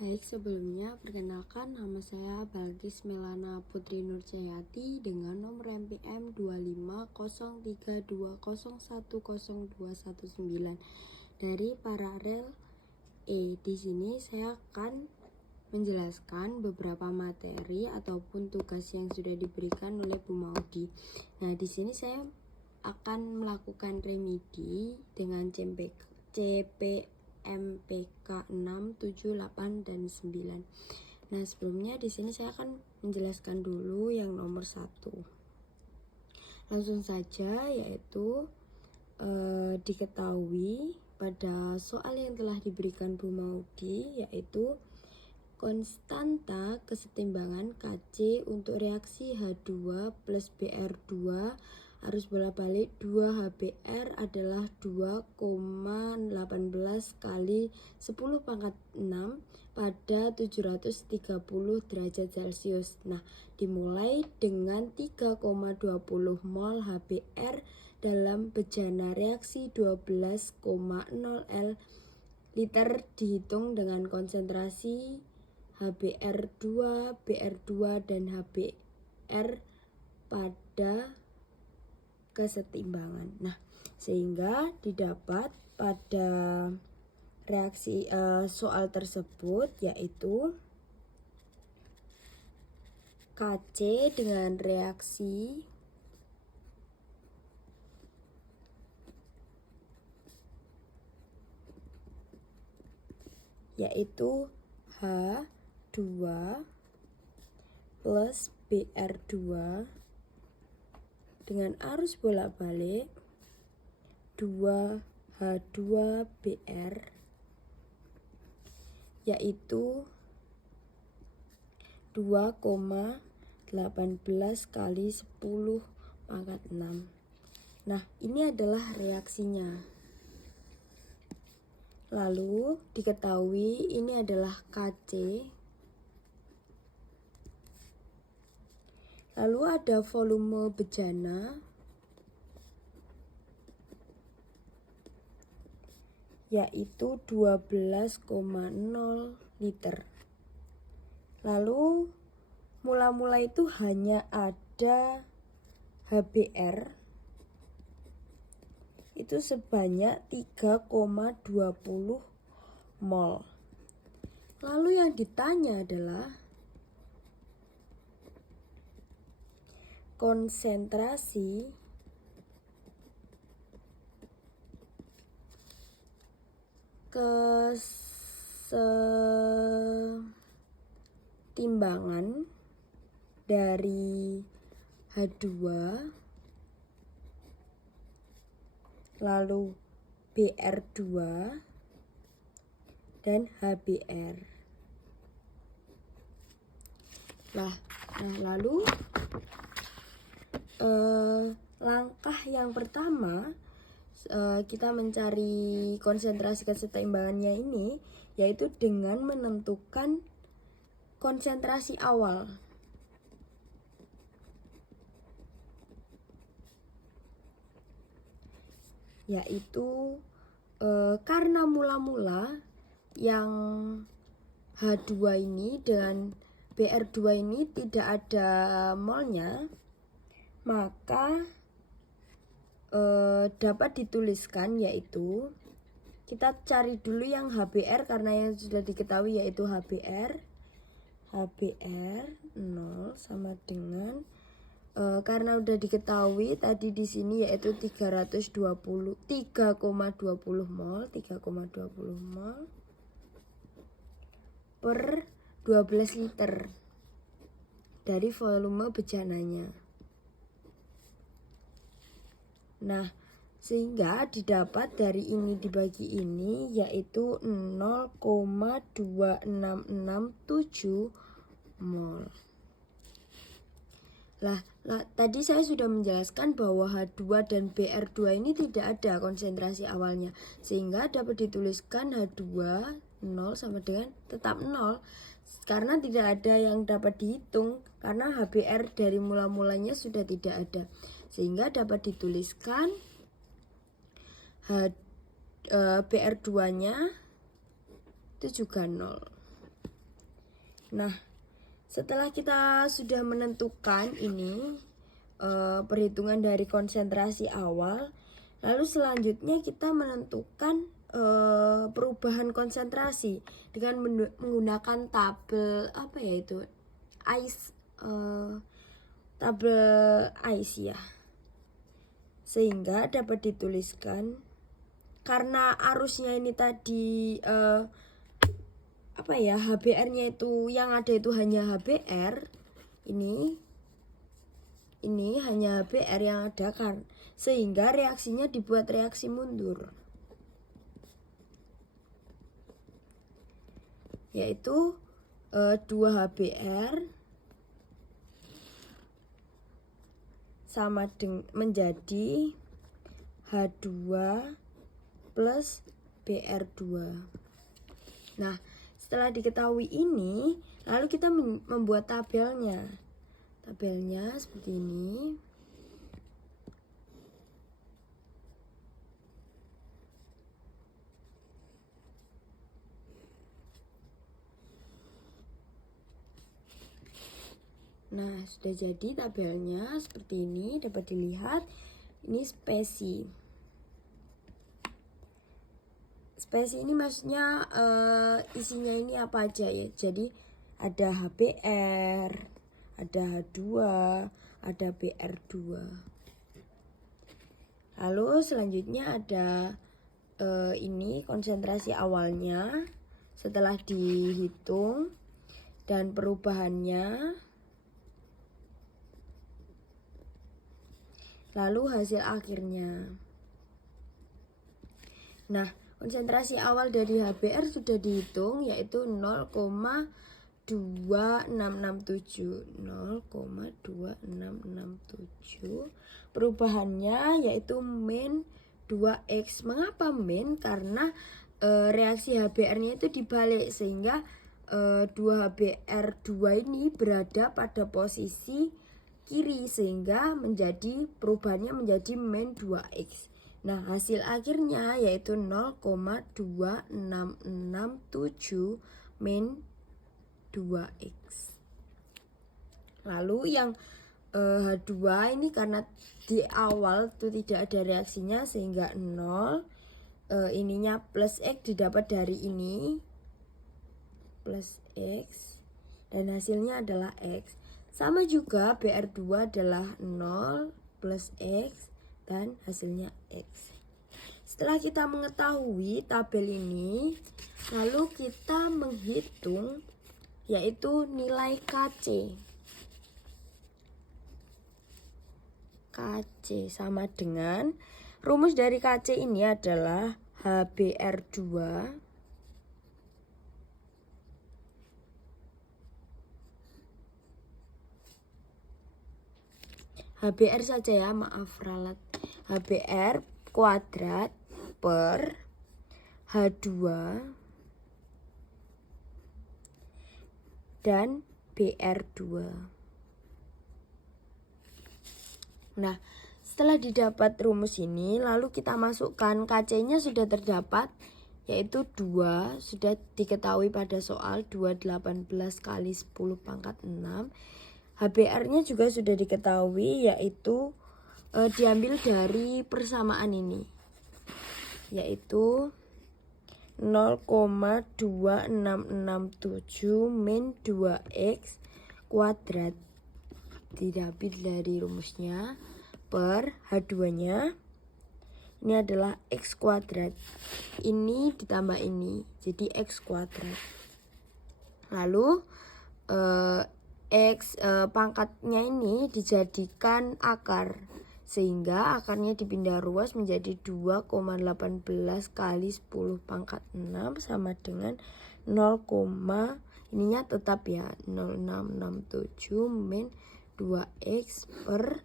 Baik, sebelumnya perkenalkan nama saya Balkis Melana Putri Nurjayati dengan nomor MPM 25032010219 dari Paralel E. Di sini saya akan menjelaskan beberapa materi ataupun tugas yang sudah diberikan oleh Bu Maudi. Nah, di sini saya akan melakukan remedi dengan MPK 6, 7, 8, dan 9. Nah, sebelumnya di sini saya akan menjelaskan dulu yang nomor 1. Langsung saja, yaitu diketahui pada soal yang telah diberikan Bu Maudi, yaitu konstanta kesetimbangan Kc untuk reaksi H2 plus Br2 arus bolak-balik 2HBr adalah 2,18 kali 10 pangkat 6 pada 730 derajat Celcius. Nah, dimulai dengan 3,20 mol HBr dalam bejana reaksi 12,0 L liter dihitung dengan konsentrasi HBr2, Br2, dan HBr pada kesetimbangan. Nah, sehingga didapat pada reaksi soal tersebut yaitu Kc dengan reaksi yaitu H2 plus Br2 dengan arus bolak-balik 2H2Br yaitu 2,18 kali 10 pangkat 6. Nah, ini adalah reaksinya. Lalu diketahui ini adalah Kc. Lalu ada volume bejana yaitu 12,0 liter. Lalu mula-mula itu hanya ada HBr itu sebanyak 3,20 mol. Lalu yang ditanya adalah konsentrasi kesetimbangan dari H2 lalu Br2 dan HBr. Lalu langkah yang pertama kita mencari konsentrasi kesetimbangannya ini yaitu dengan menentukan konsentrasi awal. Yaitu karena mula-mula yang H2 ini dan Br2 ini tidak ada molnya, maka dapat dituliskan yaitu kita cari dulu yang HBr karena yang sudah diketahui yaitu HBr 0 sama dengan karena udah diketahui tadi di sini yaitu 3,20 mol per 12 liter dari volume bejananya. Nah, sehingga didapat dari ini dibagi ini yaitu 0,2667 mol. Tadi saya sudah menjelaskan bahwa H2 dan Br2 ini tidak ada konsentrasi awalnya, sehingga dapat dituliskan H2 0 sama dengan tetap 0 karena tidak ada yang dapat dihitung karena HBr dari mula-mulanya sudah tidak ada, sehingga dapat dituliskan Br2 nya itu juga 0. Nah, setelah kita sudah menentukan ini perhitungan dari konsentrasi awal, lalu selanjutnya kita menentukan perubahan konsentrasi dengan menggunakan tabel tabel ICE ya. Sehingga dapat dituliskan karena arusnya ini tadi HBR-nya itu yang ada itu hanya HBR. Ini hanya HBR yang ada kan, sehingga reaksinya dibuat reaksi mundur, yaitu 2 HBR sama dengan menjadi H2 plus BR2. Nah, setelah diketahui ini, lalu kita membuat tabelnya. Tabelnya seperti ini. Nah, sudah jadi tabelnya seperti ini, dapat dilihat. Ini spesi. Spesi ini maksudnya isinya ini apa aja ya. Jadi ada HBR, ada H2, ada BR2. Lalu selanjutnya ada ini konsentrasi awalnya setelah dihitung dan perubahannya. Lalu hasil akhirnya. Nah, konsentrasi awal dari HBR sudah dihitung, yaitu 0,2667. Perubahannya yaitu min 2x. Mengapa min? Karena reaksi HBR-nya itu dibalik, sehingga 2HBR2 ini berada pada posisi kiri, sehingga perubahannya menjadi min 2x. Nah, hasil akhirnya yaitu 0,2667 min 2x. Lalu yang H2 ini karena di awal itu tidak ada reaksinya sehingga 0. Ininya plus x didapat dari ini plus x dan hasilnya adalah x. Sama juga BR2 adalah 0 plus x dan hasilnya x. Setelah kita mengetahui tabel ini, lalu kita menghitung yaitu nilai KC. KC sama dengan rumus dari KC ini adalah HBR2 HBR saja ya, maaf ralat. HBR kuadrat per H2 dan BR2. Nah, setelah didapat rumus ini, lalu kita masukkan KC-nya sudah terdapat, yaitu 2, sudah diketahui pada soal 218 kali 10 pangkat 6. HBR-nya juga sudah diketahui, yaitu diambil dari persamaan ini, yaitu 0,2667 min 2x kuadrat diambil dari rumusnya per H2-nya ini adalah x kuadrat, ini ditambah ini jadi x kuadrat. Lalu pangkatnya ini dijadikan akar, sehingga akarnya dipindah ruas menjadi 2,18 kali 10 pangkat 6 sama dengan 0, ininya tetap ya 0,667 min 2x per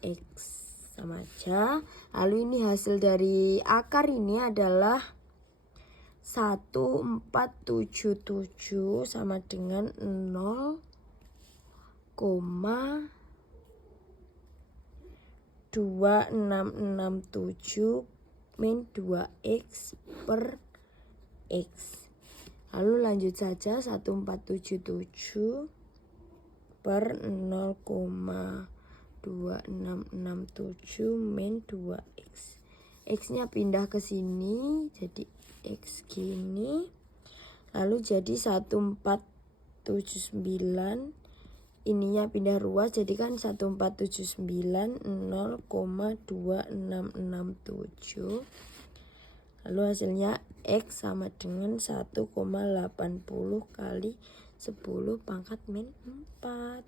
x sama aja. Lalu ini hasil dari akar ini adalah 1477 sama dengan 0,2667 min 2x per x. Lalu lanjut saja 1477 per 0,2667 min 2x. X-nya pindah ke sini jadi X gini. Lalu jadi 1479, ininya pindah ruas jadi kan 1479 0,2667. Lalu hasilnya X sama dengan 1,80 kali 10 pangkat min 4.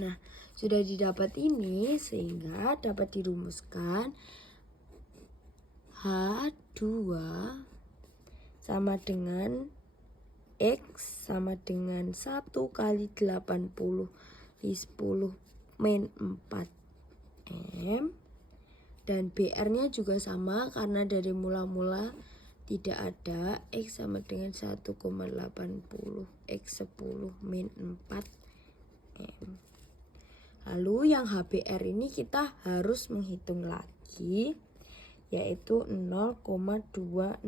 Nah, sudah didapat ini sehingga dapat dirumuskan H2 sama dengan X sama dengan 1 kali 80 di 10 min 4 M. Dan BR-nya juga sama karena dari mula-mula tidak ada. X sama dengan 1,80 X 10 min 4 M. Lalu yang HBR ini kita harus menghitung lagi, yaitu 0,2667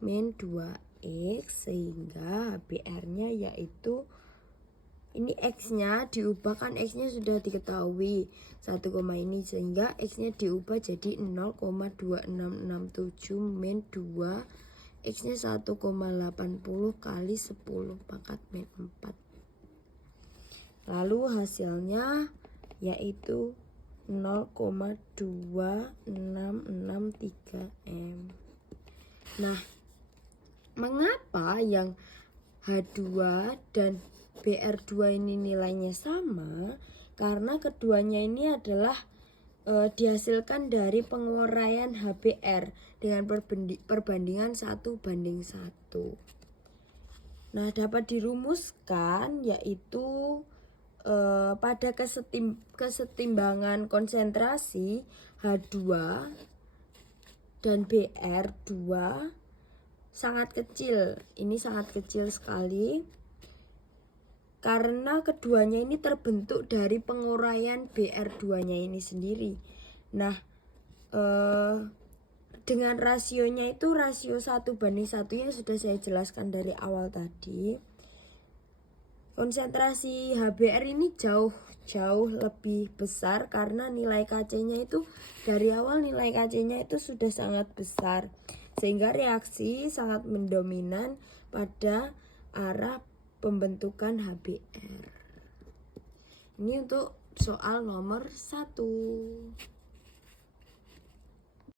min 2x, sehingga HBR-nya yaitu ini X-nya diubah, kan X-nya sudah diketahui 1, ini, sehingga X-nya diubah jadi 0,2667 min 2, X-nya 1,80 kali 10 pangkat min 4. Lalu hasilnya yaitu 0,2663 M. Nah, mengapa yang H2 dan BR2 ini nilainya sama? Karena keduanya ini adalah dihasilkan dari penguraian HBR dengan perbandingan 1:1. Nah, dapat dirumuskan yaitu pada kesetimbangan konsentrasi H2 dan BR2 sangat kecil. Ini sangat kecil sekali karena keduanya ini terbentuk dari penguraian BR2-nya ini sendiri. Nah, dengan rasionya itu rasio 1:1 yang sudah saya jelaskan dari awal tadi. Konsentrasi HBR ini jauh lebih besar karena nilai Kc-nya itu dari awal nilai Kc-nya itu sudah sangat besar, sehingga reaksi sangat mendominan pada arah pembentukan HBR. Ini untuk soal nomor 1.